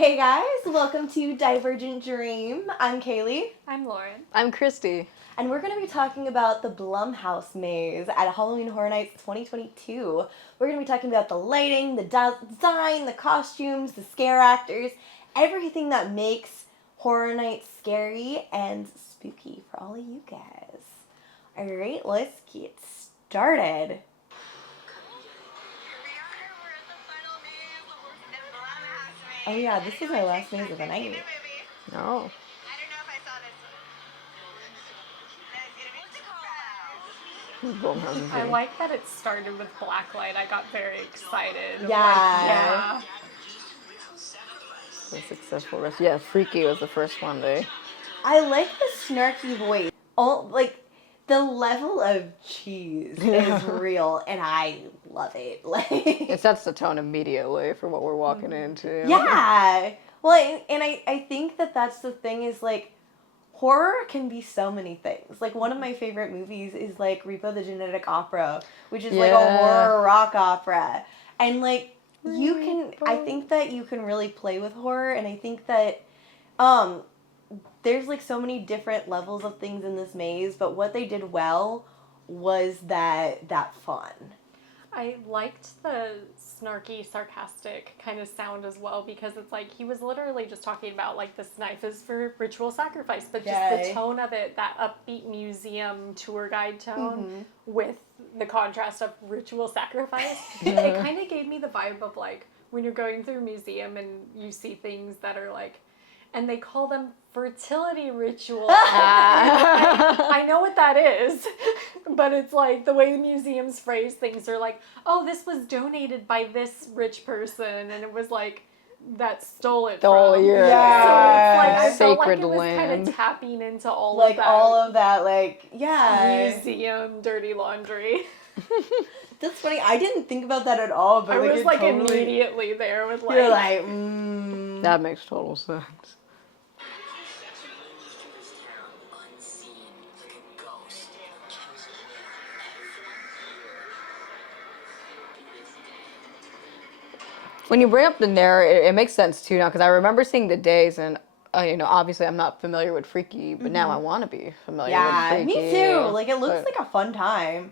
Hey guys, welcome to Divergent.Dream. I'm Kaleigh. I'm Lauren. I'm Christy. And we're going to be talking about the Blumhouse maze at Halloween Horror Nights 2022. We're going to be talking about the lighting, the design, the costumes, the scare actors, everything that makes Horror Nights scary and spooky for all of you guys. Alright, let's get started. Oh yeah, this is our last maze of the night. No. I don't know if I saw this one. Blumhouse. I like that it started with blacklight. I got very excited. Yeah. The successful rest. Yeah, Freaky was the first one day. I like the snarky voice. The level of cheese is real, and I love it. It sets the tone immediately for what we're walking into. Yeah. Well, and I think that's the thing is, horror can be so many things. One of my favorite movies is, Repo the Genetic Opera, which is, a horror rock opera. And, I think that you can really play with horror, and I think that, there's so many different levels of things in this maze, but what they did well was that fun. I liked the snarky, sarcastic kind of sound as well, because it's he was literally just talking about this knife is for ritual sacrifice, but just the tone of it, that upbeat museum tour guide tone with the contrast of ritual sacrifice, it kind of gave me the vibe of when you're going through a museum and you see things that are and they call them fertility rituals. I know what that is, but it's the way the museums phrase things are oh, this was donated by this rich person, and it was that stole it from. Your So it's I felt sacred it was land. Kind of tapping into all of that. All of that, museum dirty laundry. That's funny. I didn't think about that at all, but I was totally, immediately there with you're That makes total sense. When you bring up the narrative, it makes sense too now, because I remember seeing the days, and obviously I'm not familiar with Freaky, but now I want to be familiar with Freaky. Me too. It looks like a fun time.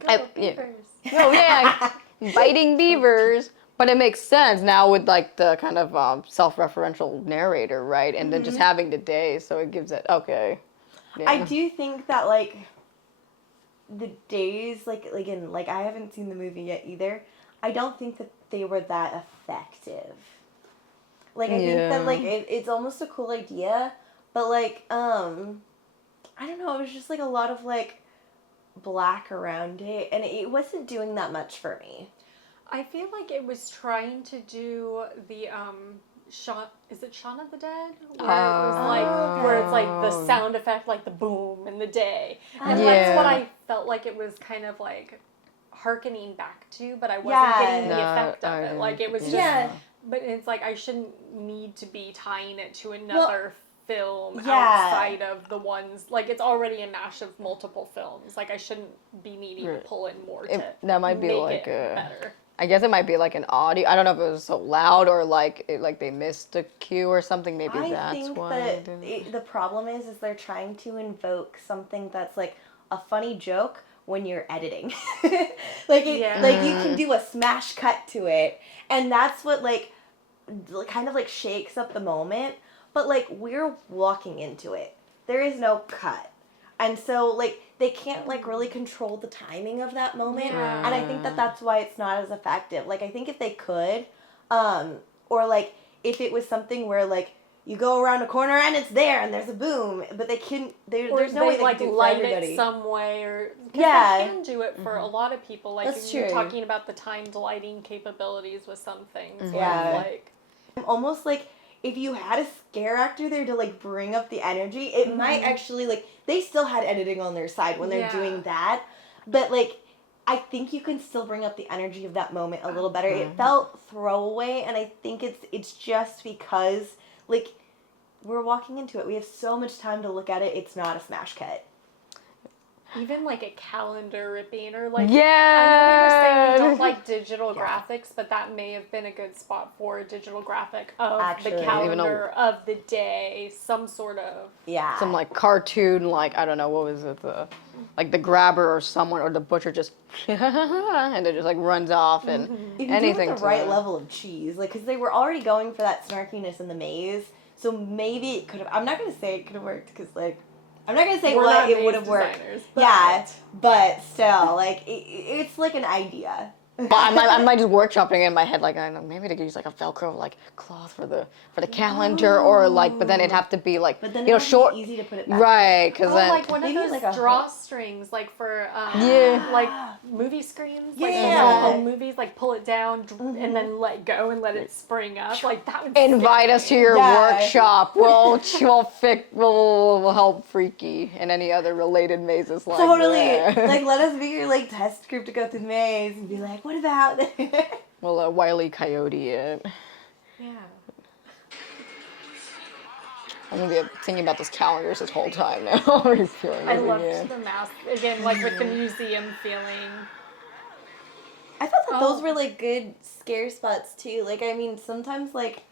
Biting beavers. But it makes sense now with the kind of self-referential narrator, right? And then just having the days, so it gives it okay. Yeah. I do think that the days again, I haven't seen the movie yet either. I don't think that they were that effective. I think that it's almost a cool idea, but I don't know, it was just a lot of black around it, and it wasn't doing that much for me. I feel it was trying to do the is it Shaun of the Dead? Where it was where it's the sound effect, the boom and the day. And that's what I felt it was kind of hearkening back to, but I wasn't getting the effect of it. It was just, but it's I shouldn't need to be tying it to another film outside of the ones, it's already a mash of multiple films. I shouldn't be needing to pull in more to that might be make it better. I guess it might be an audio. I don't know if it was so loud or they missed a cue or something. Maybe that's why. I think that the problem is they're trying to invoke something that's a funny joke when you're editing. You can do a smash cut to it, and that's what kind of shakes up the moment. But we're walking into it. There is no cut. And so, they can't, really control the timing of that moment. Yeah. And I think that that's why it's not as effective. I think if they could, or, if it was something where, you go around a corner and it's there and there's a boom, but they couldn't, there's no way they can do it for everybody. It some way, or, they can do it for a lot of people. That's you're true. Talking about the timed lighting capabilities with some things. Yeah. Almost if you had a scare actor there to bring up the energy, it might actually they still had editing on their side when they're doing that, but I think you can still bring up the energy of that moment a little better. It felt throwaway, and I think it's just because we're walking into it. We have so much time to look at it. It's not a smash cut. Even like a calendar ripping or like, Yeah. I know we were saying we don't like digital graphics, but that may have been a good spot for a digital graphic of Actually. the calendar of the day, some sort of. Yeah. Some like cartoon, like I don't know, what was it, like the grabber or someone or the butcher just and it just like runs off and if you anything do it with the right level of cheese, like because they were already going for that snarkiness in the maze, so maybe it could have. I'm not gonna say it could have worked because like. I'm not gonna say We're what not it would have maze worked. designers, Yeah, but still, like it's like an idea. I might just workshopping it in my head, like I don't know, maybe they could use like a Velcro like cloth for the calendar or like, but then it'd have to be like But then you know it would short, be easy to put it back. right? Because then like one of Maybe those like a drawstrings, like for Yeah. like movie screens, like Yeah. home movies, like pull it down and then let go and let it spring up. Like that would invite scare us to me. your Yeah. workshop. We'll help Freaky and any other related mazes like Totally. that. Like let us be your like test group to go through the maze and be like, what about? Well, Wile E. Coyote it. Yeah. I'm gonna be thinking about those calendars this whole time now. I'm feeling I it loved again. the mask again, like with the museum feeling. I thought that those were like good scare spots too. Like I mean, sometimes like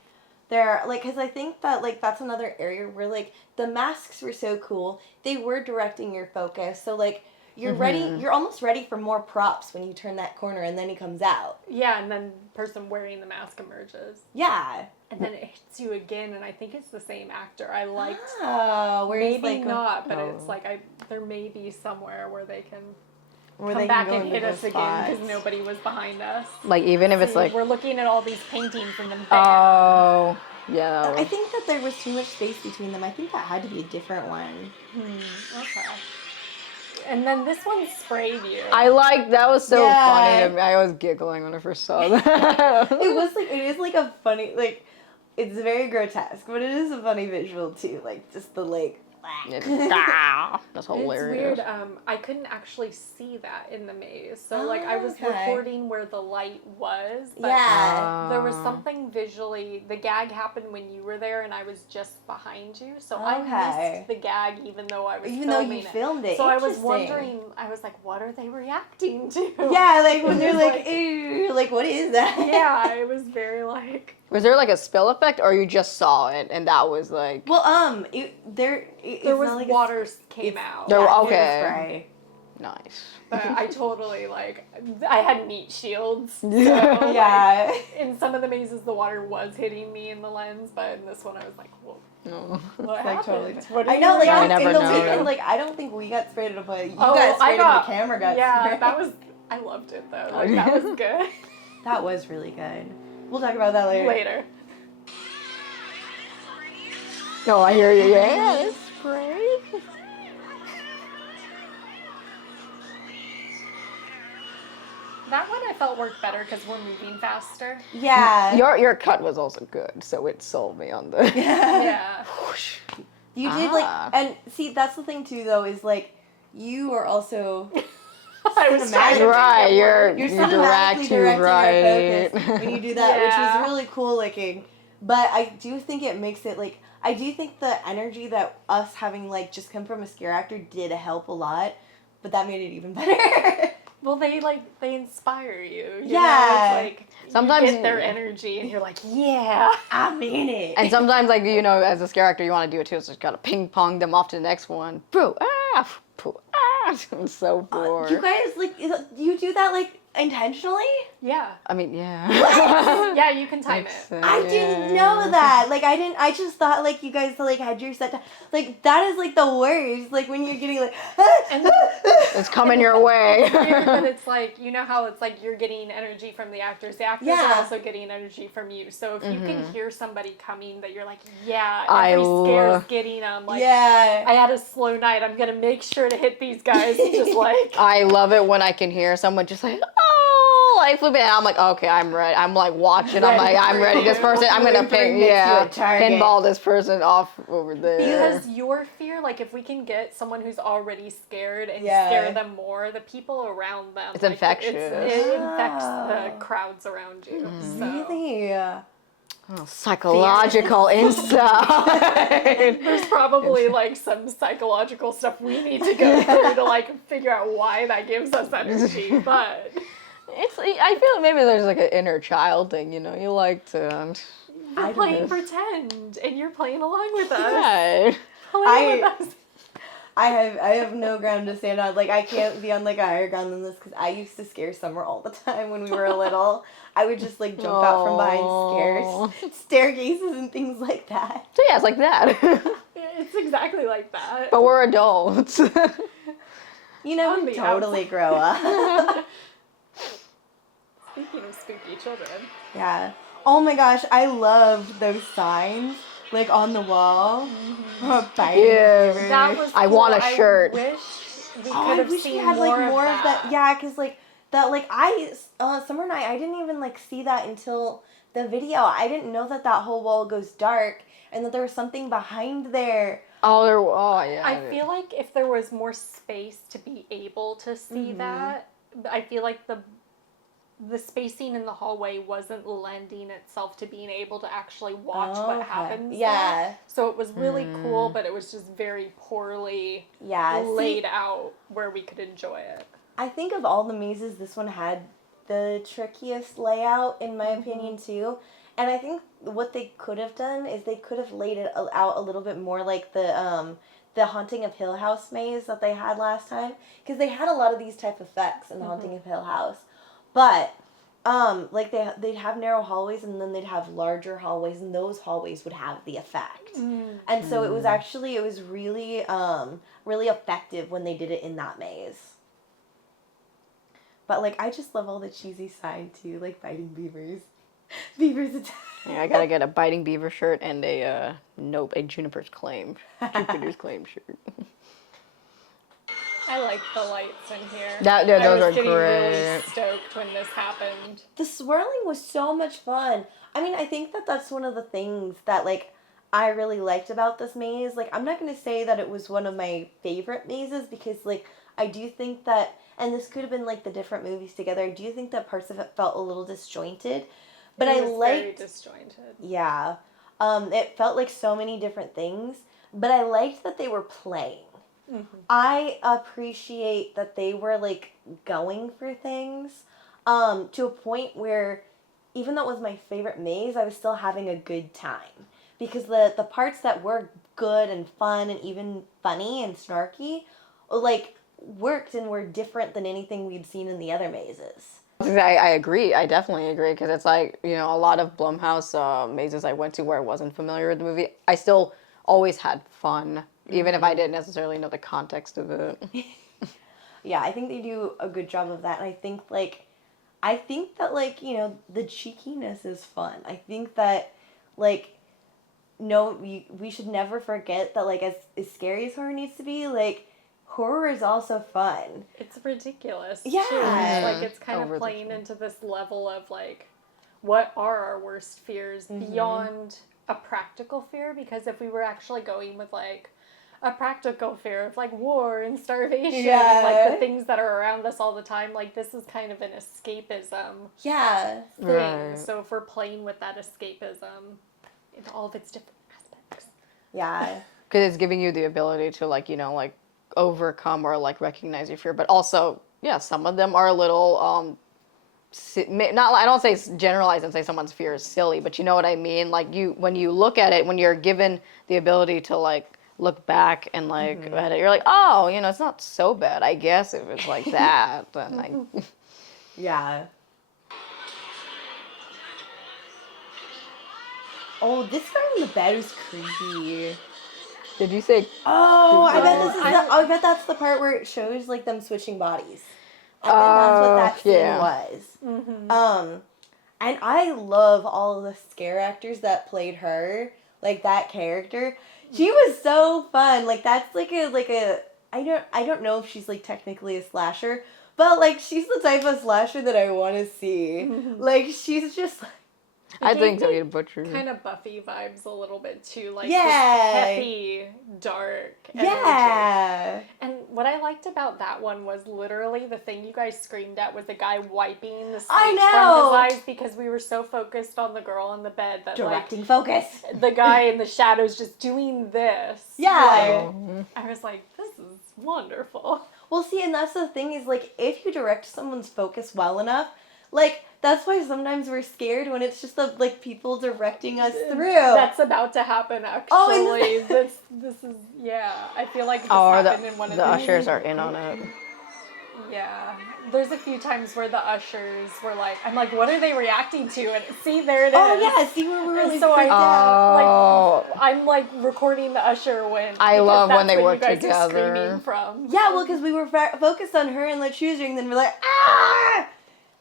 there like because I think that like that's another area where like the masks were so cool. They were directing your focus. So like you're ready. You're almost ready for more props when you turn that corner and then he comes out. Yeah, and then the person wearing the mask emerges. Yeah. And then it hits you again, and I think it's the same actor. I liked. Oh, where he's Maybe like not, but it's like there may be somewhere where they can where come they back can go and into hit us those again because spots. nobody was behind us. Like even if it's See, like we're looking at all these paintings and then oh yeah. I think that there was too much space between them. I think that had to be a different one. Okay. And then this one sprayed you. I like that was so Yeah. funny to me. I was giggling when I first saw that. It is like a funny like it's very grotesque, but it is a funny visual too. Like just the like That's And hilarious. it's weird. I couldn't actually see that in the maze. So like I was okay. recording where the light was. But Yeah. there was something visually. The gag happened when you were there, and I was just behind you. So I missed the gag, even though I was Even though filming you filmed it. So I was Interesting. wondering. I was like, what are they reacting to? Yeah, like when they're Like- like, ew, like what is that? Yeah, it was very like. Was there like a spill effect, or you just saw it and that was like? Well, there There was not like water came out. There- yeah, okay. spray. Nice. But I totally like. I had meat shields. So, Yeah. in some of the mazes, the water was hitting me in the lens, but in this one, I was like, "Whoa, No. what Like happened? totally. What I did know, you like I in never the know. weekend, like I don't think we got sprayed at a point. You Oh, got I sprayed got. and the camera got Yeah, sprayed. that was. I loved it though. Like that was good. That was really good. We'll talk about that later. Later. No, I hear you. Yeah, it's spray. That one I felt worked better because we're moving faster. Yeah. Your cut was also good, so it sold me on the. Yeah. Whoosh. You did like, and see, that's the thing too, though, is like, you are also I was trying to make Right, it you're work. you're direct, cinematically you directing right. your focus when you do that, Yeah. which is really cool looking. But I do think it makes it like, I do think the energy that us having like just come from a scare actor did help a lot, but that made it even better. Well, they inspire you. You Yeah. know? It's like Sometimes you get their energy, and you're like, yeah. I'm in it. And sometimes, like, you know, as a scare actor, you want to do it too, so you gotta ping pong them off to the next one. Poo, ah, poo, ah. I'm so bored. You guys, like, you do that, like, intentionally? Yeah. I mean, yeah. Yeah, you can time it. I didn't know that. Like, I just thought, like, you guys, like, had your set time. Like, that is, like, the worst. Like, when you're getting, like, And It's coming your way. weird, but it's like, you know how it's like you're getting energy from the actors. The actors Yeah. are also getting energy from you. So if you can hear somebody coming that you're like, yeah, I every scare's lo- getting them. Like, yeah. I had a slow night. I'm going to make sure to hit these guys. Just like, I love it when I can hear someone just like, oh, like flipping. I'm like, okay, I'm ready. I'm like watching. I'm like, I'm ready. This person, I'm gonna Bring ping, this to yeah, a target. pinball this person off over there. because your fear, like if we can get someone who's already scared and Yeah. scare them more, the people around them. It's like, infectious. It infects Oh. the crowds around you. So. Really? Psychological insight. There's probably like some psychological stuff we need to go through to like figure out why that gives us energy, but I feel like maybe there's like an inner child thing, you know. You like to. We're playing pretend, and you're playing along with us. Yeah. Playing with us. I have no ground to stand on. Like, I can't be on like a higher ground than this because I used to scare Summer all the time when we were little. I would just like jump out from behind staircases and things like that. So yeah, it's like that. It's exactly like that. But we're adults. You know, we totally grow up. Speaking of spooky children. Yeah. Oh my gosh, I loved those signs. Like on the wall. Yeah. That was cool. I want a shirt. I wish we I wish we had like more of that. Yeah, because like that, like Summer and I didn't even like see that until the video. I didn't know that whole wall goes dark and that there was something behind there. Oh yeah. I feel like if there was more space to be able to see that, I feel like the spacing in the hallway wasn't lending itself to being able to actually watch what happens. Yeah. There. So it was really cool, but it was just very poorly laid out where we could enjoy it. I think of all the mazes, this one had the trickiest layout, in my opinion, too. And I think what they could have done is they could have laid it out a little bit more like the Haunting of Hill House maze that they had last time. Because they had a lot of these type of effects in the Haunting of Hill House. But, like, they'd have narrow hallways, and then they'd have larger hallways, and those hallways would have the effect. And so it was really, really effective when they did it in that maze. But, like, I just love all the cheesy sign, too, like biting beavers. Beavers attack. Yeah, I gotta get a biting beaver shirt and a Juniper's Claim shirt. I like the lights in here. Those are getting great. Really stoked when this happened. The swirling was so much fun. I mean, I think that's one of the things that, like, I really liked about this maze. Like, I'm not going to say that it was one of my favorite mazes because, like, I do think that, and this could have been, like, the different movies together, I do think that parts of it felt a little disjointed. But it was very liked... disjointed. Yeah. It felt like so many different things, but I liked that they were playing. I appreciate that they were, like, going for things to a point where, even though it was my favorite maze, I was still having a good time. Because the parts that were good and fun and even funny and snarky, like, worked and were different than anything we'd seen in the other mazes. I agree. I definitely agree because it's like, you know, a lot of Blumhouse mazes I went to where I wasn't familiar with the movie, I still always had fun, even if I didn't necessarily know the context of it. Yeah, I think they do a good job of that. And I think that, like, you know, the cheekiness is fun. I think that, like, no, we should never forget that, like, as scary as horror needs to be, like, horror is also fun. It's ridiculous. Yeah. Too. Like, it's kind of Over playing into this level of, like, what are our worst fears beyond a practical fear? Because if we were actually going with, like, a practical fear of, like, war and starvation and, like, the things that are around us all the time, like, this is kind of an escapism Yeah. thing. Right. So if we're playing with that escapism in all of its different aspects. Yeah. Because it's giving you the ability to, like, you know, like, overcome or, like, recognize your fear. But also, yeah, some of them are a little, not, I don't say generalize and say someone's fear is silly, but you know what I mean? Like, when you look at it, when you're given the ability to, like, look back and, like, at it, you're like, oh, you know, it's not so bad, I guess, if it's like that. Then I... Yeah. Oh, this guy in the bed was creepy. Did you say? Oh, I bet that's the part where it shows, like, them switching bodies. I think that's what that scene was. And I love all of the scare actors that played her, like, that character. She was so fun. Like, that's like a I don't know if she's, like, technically a slasher, but, like, she's the type of slasher that I want to see. Like, she's just I think so. You butchered. Kind of Buffy vibes a little bit too, like Yeah. this peppy, dark energy. Yeah. And what I liked about that one was literally the thing you guys screamed at was the guy wiping the sleep know. from his eyes because we were so focused on the girl in the bed that Directing focus. the guy in the shadows just doing this. Yeah. I was like, this is wonderful. Well, see, and that's the thing is, like, if you direct someone's focus well enough, like, that's why sometimes we're scared when it's just the, like, people directing us through. That's about to happen, actually. Oh, this is, yeah. I feel like this Or happened in one of the ushers are in on it. Yeah. There's a few times where the ushers were like, I'm like, what are they reacting to? And see, there it is. Oh, yeah, see where we're really so freaked out. like, I'm like recording the usher when I love when they work you guys together. Are screaming from. Yeah, well, because we were focused on her and, like, choosing, and then we're like, ah!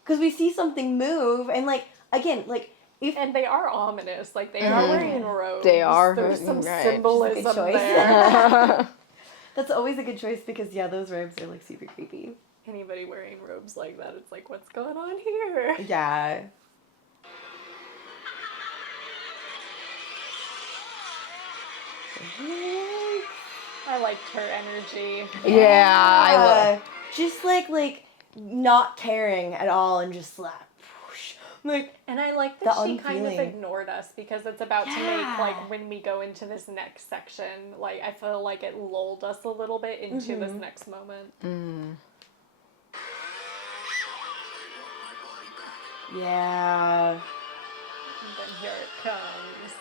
Because we see something move, and, like, again, like, if... And they are ominous. Like, they are wearing robes. They are. There's some right. symbolism Good choice. there. That's always a good choice because, yeah, those robes are, like, super creepy. Anybody wearing robes like that, it's like, what's going on here? Yeah. I liked her energy. Yeah, I love. Just, like, not caring at all and just, like, And I like that the she kind of unfeeling. ignored us because it's about to make, like, when we go into this next section, like, I feel like it lulled us a little bit into this next moment. Yeah. And then here it comes.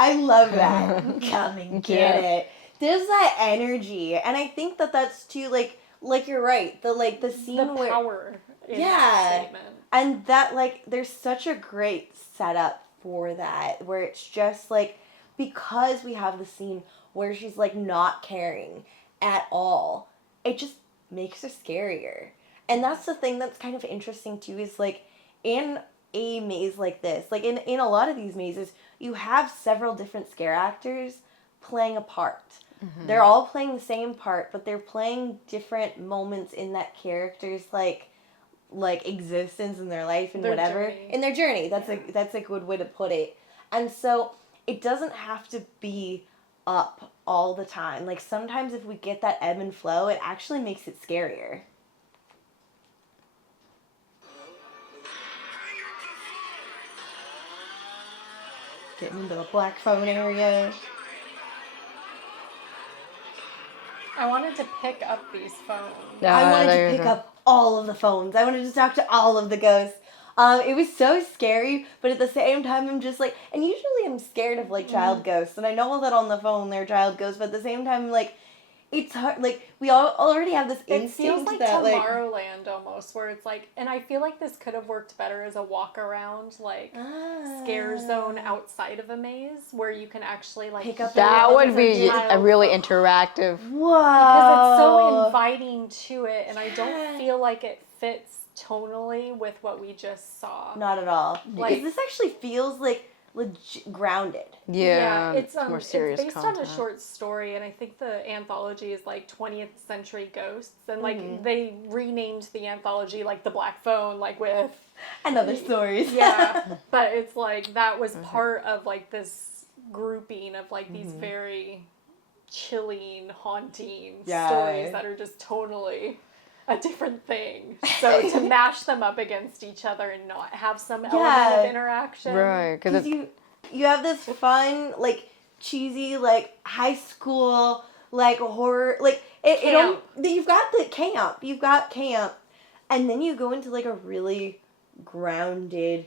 I love that. Come and get it. There's that energy, and I think that that's too, like you're right. The scene The where power in that statement. and that, like, there's such a great setup for that, where it's just, like, because we have the scene where she's, like, not caring at all, it just makes her scarier. And that's the thing that's kind of interesting, too, is, like, in a maze like this, like, in a lot of these mazes, you have several different scare actors playing a part. They're all playing the same part, but they're playing different moments in that character's, like existence in their life and Their whatever journey. in their journey. That's a good way to put it. And so it doesn't have to be up all the time. Like, sometimes if we get that ebb and flow, it actually makes it scarier. Getting into the black phone area. I wanted to pick up these phones. I wanted to pick up all of the phones. I wanted to talk to all of the ghosts. It was so scary, but at the same time, I'm just like, and usually I'm scared of, like, child ghosts, and I know that on the phone they're child ghosts, but at the same time, like, it's hard, like, we all already have this It instinct feels like that, like, Tomorrowland almost, where it's like, and I feel like this could have worked better as a walk around, like, scare zone outside of a maze, where you can actually, like, Pick up That would be child a really interactive. whoa. because it's so inviting to it, and I don't feel like it fits tonally with what we just saw. Not at all. Like- Because this actually feels, like, grounded. Yeah, it's more serious it's based content. on a short story, and I think the anthology is like 20th century ghosts, and like they renamed the anthology like The Black Phone, like with And other stories. yeah, but it's like that was part of like this grouping of like these very chilling, haunting stories that are just totally a different thing. So to mash them up against each other and not have some element of interaction. Right, Because you have this fun, like, cheesy, like, high school, like, horror, like, you've got camp, and then you go into, like, a really grounded,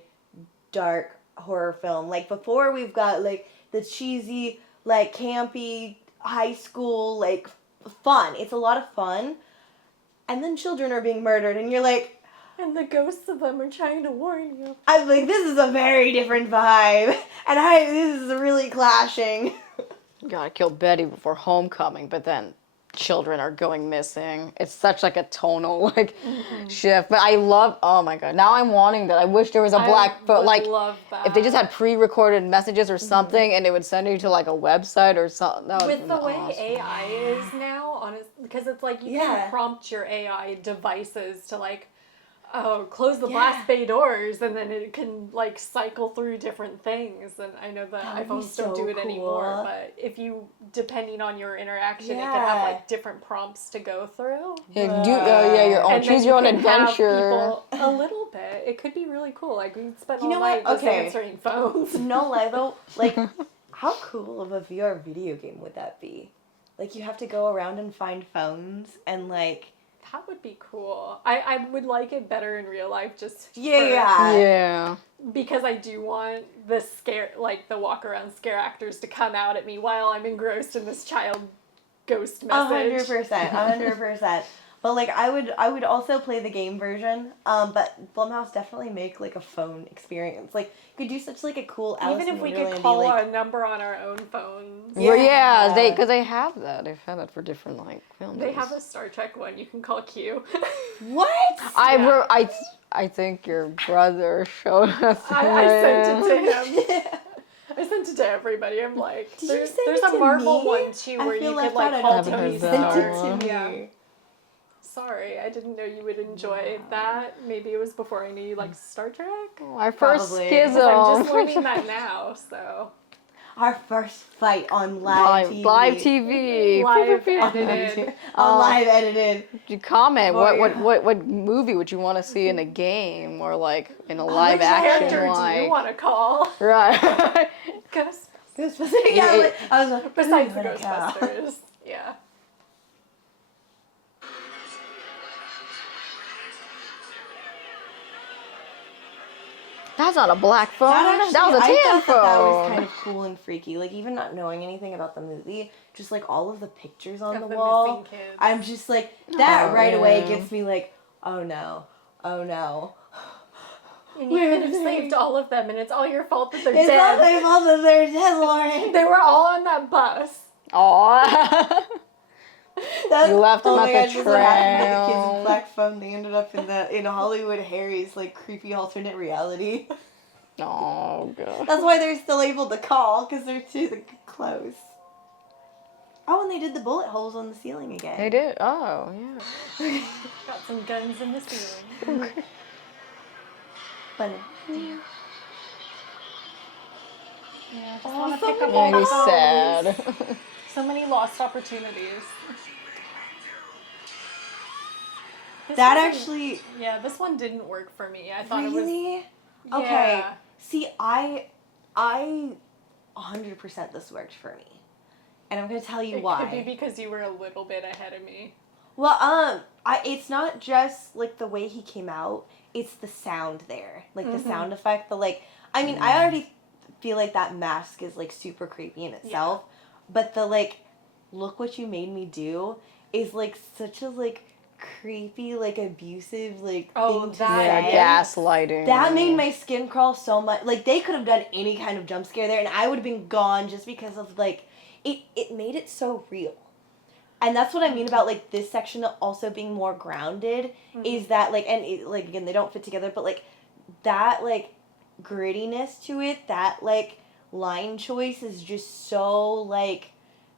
dark horror film. Like, before we've got, like, the cheesy, like, campy, high school, like, fun. It's a lot of fun. And then children are being murdered, and you're like... And the ghosts of them are trying to warn you. I'm like, this is a very different vibe. And this is really clashing. Gotta kill Betty before homecoming, but then children are going missing. It's such like a tonal like shift. But I love, oh my god, now I'm wanting that. I wish there was a black phone. Like, love that. if they just had pre-recorded messages or something and it would send you to like a website or something. With the way AI is now, honestly, because it's like you can prompt your AI devices to like, oh, close the blast bay doors, and then it can like cycle through different things. And I know that iPhones don't do it anymore, but if you, depending on your interaction, it can have like different prompts to go through. Your own, choose your own adventure. A little bit. It could be really cool. Like we spend all night just answering phones. No lie though, like how cool of a VR video game would that be? Like you have to go around and find phones and like. That would be cool. I would like it better in real life just because I do want the walk around scare actors to come out at me while I'm engrossed in this child ghost message. 100%. But like I would also play the game version. But Blumhouse definitely make like a phone experience. Like you could do such like a cool Alice even if we could call a number on our own phones. Because they have that. They've had that for different like films. They have a Star Trek one. You can call Q. What? I think your brother showed us. I sent it to him. I sent it to everybody. I'm like, there's a Marvel one too where you could like call Tony Stark. Yeah. Sorry, I didn't know you would enjoy that. Maybe it was before I knew you liked Star Trek. Our first schism. I'm just learning that now, so. Our first fight on live TV. Live TV. Live edited. Live edited. You comment. What movie would you want to see in a game or like in a live action? Which character do you want to call? Right. Ghostbusters. Yeah, I was like, besides the Ghostbusters. Yeah. That's not a black phone. That was a tan phone. That was kind of cool and freaky. Like even not knowing anything about the movie, just like all of the pictures on the wall. I'm just like that away gets me like, oh no. And you could have saved all of them, and it's all your fault that they're dead. It's not my fault that they're dead, Lauren. They were all on that bus. Aww. You left them at the trail. What happened to the kids with black phone? They ended up in Hollywood Harry's like creepy alternate reality. Oh god. That's why they're still able to call because they're too close. Oh, and they did the bullet holes on the ceiling again. They did. Oh yeah. Got some guns in the ceiling. Funny. Yeah, I just want to pick up all he's sad. So many lost opportunities. This one didn't work for me. I thought really? It was... Okay. Yeah. See, I 100% this worked for me. And I'm going to tell you why. It could be because you were a little bit ahead of me. Well, it's not just, like, the way he came out. It's the sound there. Like, the sound effect. I already feel like that mask is, like, super creepy in itself. Yeah. But the, like, look what you made me do is, like, such a, like, creepy, like, abusive, like, thing to say. Gaslighting. That made my skin crawl so much. Like, they could have done any kind of jump scare there, and I would have been gone just because of, like, it made it so real. And that's what I mean about, like, this section also being more grounded, is that, like, and, like, again, they don't fit together, but, like, that, like, grittiness to it, that, like, line choice is just so, like,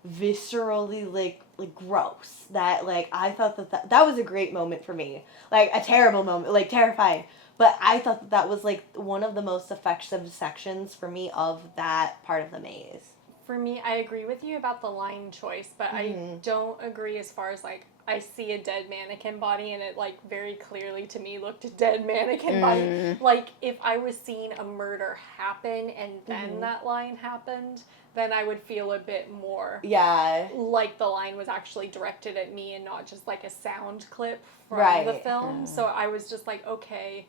viscerally, like gross, that, like, I thought that was a great moment for me. Like, a terrible moment, like, terrifying. But I thought that was, like, one of the most effective sections for me of that part of the maze. For me, I agree with you about the line choice, but I don't agree as far as, like, I see a dead mannequin body and it, like, very clearly to me looked a dead mannequin body. Like, if I was seeing a murder happen and then that line happened, then I would feel a bit more like the line was actually directed at me and not just, like, a sound clip from the film. So I was just like, okay,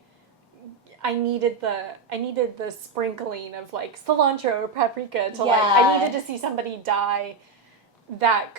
I needed the sprinkling of, like, cilantro or paprika to, like, I needed to see somebody die that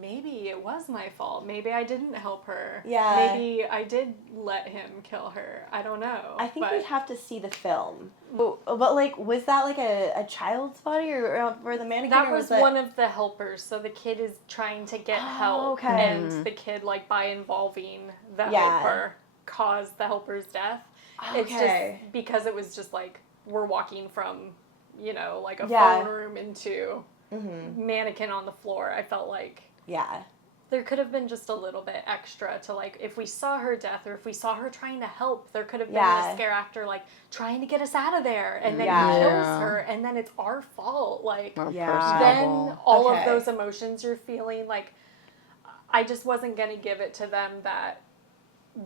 maybe it was my fault. Maybe I didn't help her. Yeah. Maybe I did let him kill her. I don't know. I think we'd have to see the film. But like, was that, like, a child's body or the mannequin? That was one of the helpers. So the kid is trying to get help. Okay. And the kid, like, by involving the helper, caused the helper's death. Okay. It's just because it was just, like, we're walking from, you know, like, a phone room into... mannequin on the floor. I felt like there could have been just a little bit extra to, like, if we saw her death or if we saw her trying to help, there could have been a scare actor, like, trying to get us out of there, and then he kills her, and then it's our fault, like, then all of those emotions you're feeling, like, I just wasn't going to give it to them that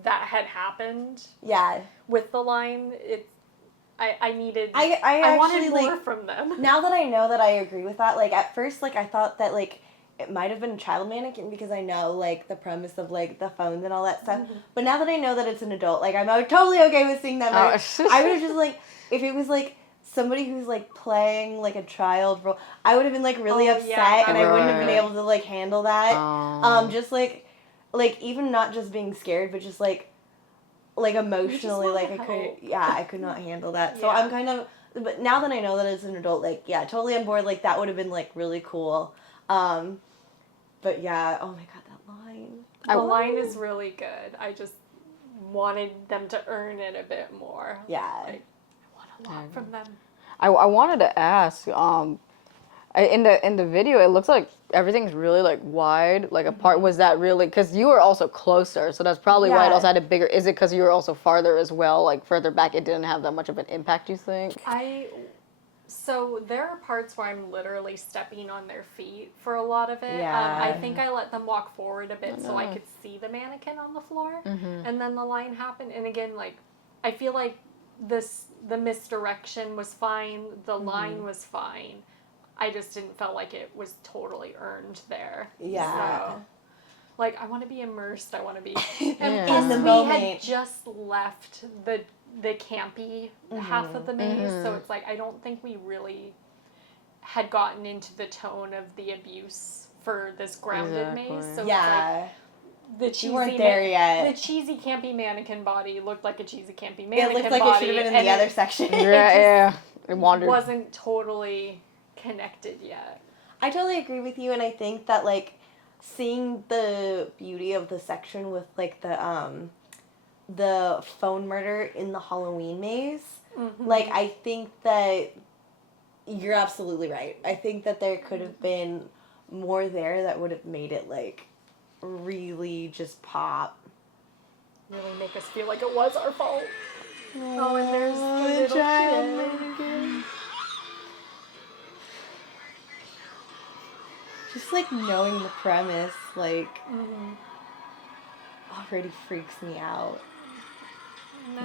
had happened. Yeah. With the line, I needed, I wanted more from them. Now that I know that I agree with that, like, at first, like, I thought that, like, it might have been a child mannequin because I know, like, the premise of, like, the phones and all that stuff. Mm-hmm. But now that I know that it's an adult, like, I'm totally okay with seeing that movie. I would have just, like, if it was, like, somebody who's, like, playing, like, a child role, I would have been, like, really upset, and I wouldn't have been able to, like, handle that. Just, like, even not just being scared, but just, like emotionally, like, I could not handle that. So I'm kind of, but now that I know that it's an adult, like, totally on board, like, that would have been, like, really cool. But yeah, oh my god, that line. The line is really good. I just wanted them to earn it a bit more. Yeah. Like, I want a lot from them. I wanted to ask, in the video, it looks like everything's really, like, wide, like, apart. Was that really, because you were also closer, so that's probably why it also had a bigger, is it because you were also farther as well, like, further back, it didn't have that much of an impact, you think? So there are parts where I'm literally stepping on their feet for a lot of it. Yeah. I think I let them walk forward a bit so I could see the mannequin on the floor. Mm-hmm. And then the line happened. And again, like, I feel like the misdirection was fine. The line was fine. I just didn't feel like it was totally earned there. Yeah. So, like, I want to be immersed. I want to be... And in the we moment. had just left the campy half of the maze, so it's like I don't think we really had gotten into the tone of the abuse for this grounded maze. So it's like the cheesy, you weren't there yet. The cheesy campy mannequin body looked like a cheesy campy mannequin body. It looked like it should have been in the other section. It wandered. Wasn't totally connected yet. I totally agree with you, and I think that, like, seeing the beauty of the section with, like, the phone murder in the Halloween maze, like, I think that you're absolutely right. I think that there could have been more there that would have made it, like, really just pop. Really make us feel like it was our fault. Oh, and there's the little kid. Just, like, knowing the premise, like, already freaks me out.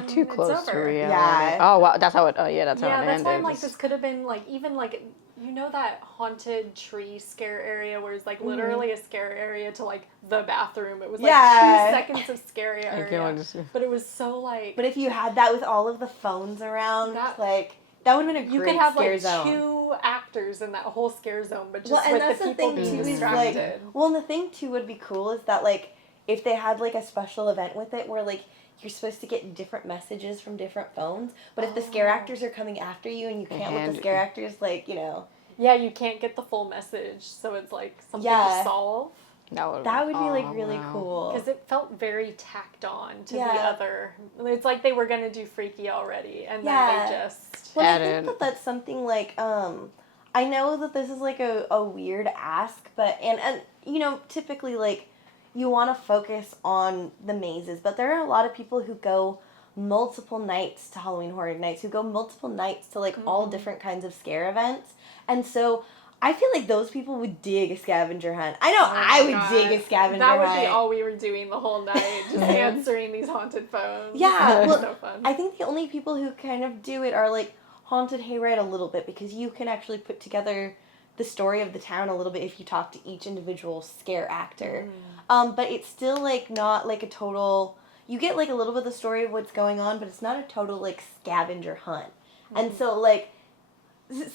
Too close to reality. Yeah. Oh, wow. That's how it, that's how it ended. Yeah, that's why I'm like, this could have been, like, even, like, you know that haunted tree scare area where it's, like, literally a scare area to, like, the bathroom. It was, like, 2 seconds of scary area. But it was so, like... But if you had that with all of the phones around, like... That would have been a great scare zone. You could have, like, 2 actors in that whole scare zone, but just with the people being distracted. And the thing, too, would be cool is that, like, if they had, like, a special event with it where, like, you're supposed to get different messages from different phones, but if the scare actors are coming after you and you can't let the scare actors, like, you know... Yeah, you can't get the full message, so it's, like, something to solve. That would be, like, really cool. Because it felt very tacked on to the other... It's like they were going to do Freaky already, and then they just... Well, I think that that's something, like, I know that this is, like, a weird ask, but... And you know, typically, like, you want to focus on the mazes, but there are a lot of people who go multiple nights to Halloween Horror Nights, who go multiple nights to, like, all different kinds of scare events, and so... I feel like those people would dig a scavenger hunt. I know I would dig a scavenger hunt. That would be all we were doing the whole night, just answering these haunted phones. Yeah, well, so fun. I think the only people who kind of do it are, like, Haunted Hayride a little bit, because you can actually put together the story of the town a little bit if you talk to each individual scare actor. But it's still, like, not, like, a total... You get, like, a little bit of the story of what's going on, but it's not a total, like, scavenger hunt. And so, like...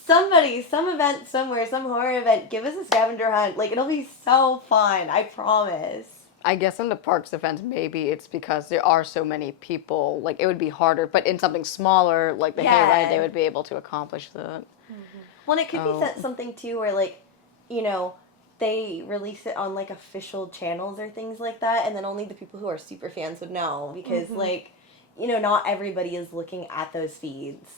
Somebody, some event somewhere, some horror event, give us a scavenger hunt. Like, it'll be so fun, I promise. I guess in the park's defense, maybe it's because there are so many people, like, it would be harder. But in something smaller, like the hayride, they would be able to accomplish that. Well, and it could be something, too, where, like, you know, they release it on, like, official channels or things like that, and then only the people who are super fans would know. Because, like, you know, not everybody is looking at those feeds.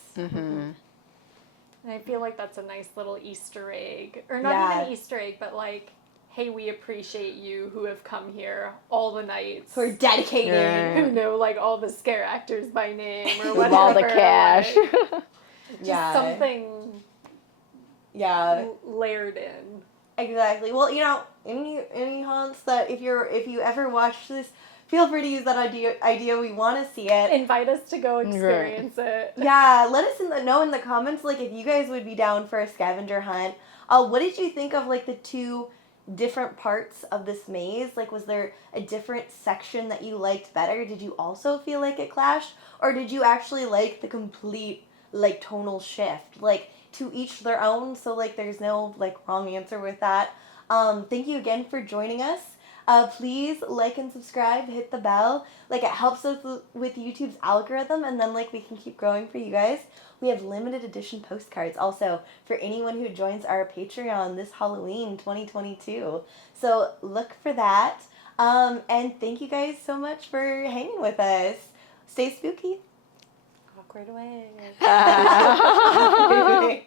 And I feel like that's a nice little Easter egg. Or not even Easter egg, but, like, hey, we appreciate you who have come here all the nights. Who are dedicated. Yeah. Who know, like, all the scare actors by name or With whatever. all the cash. Like, just something layered in. Exactly. Well, you know, any haunts that if you ever watch this, feel free to use that idea. We want to see it. Invite us to go experience it. Yeah, let us know in the comments, like, if you guys would be down for a scavenger hunt. What did you think of, like, the two different parts of this maze? Like, was there a different section that you liked better? Did you also feel like it clashed? Or did you actually like the complete, like, tonal shift? Like, to each their own, so, like, there's no, like, wrong answer with that. Thank you again for joining us. Please like and subscribe, hit the bell. Like, it helps us with YouTube's algorithm, and then, like, we can keep growing for you guys. We have limited edition postcards also for anyone who joins our Patreon this Halloween 2022. So look for that. And thank you guys so much for hanging with us. Stay spooky. Awkward away. Awkward away.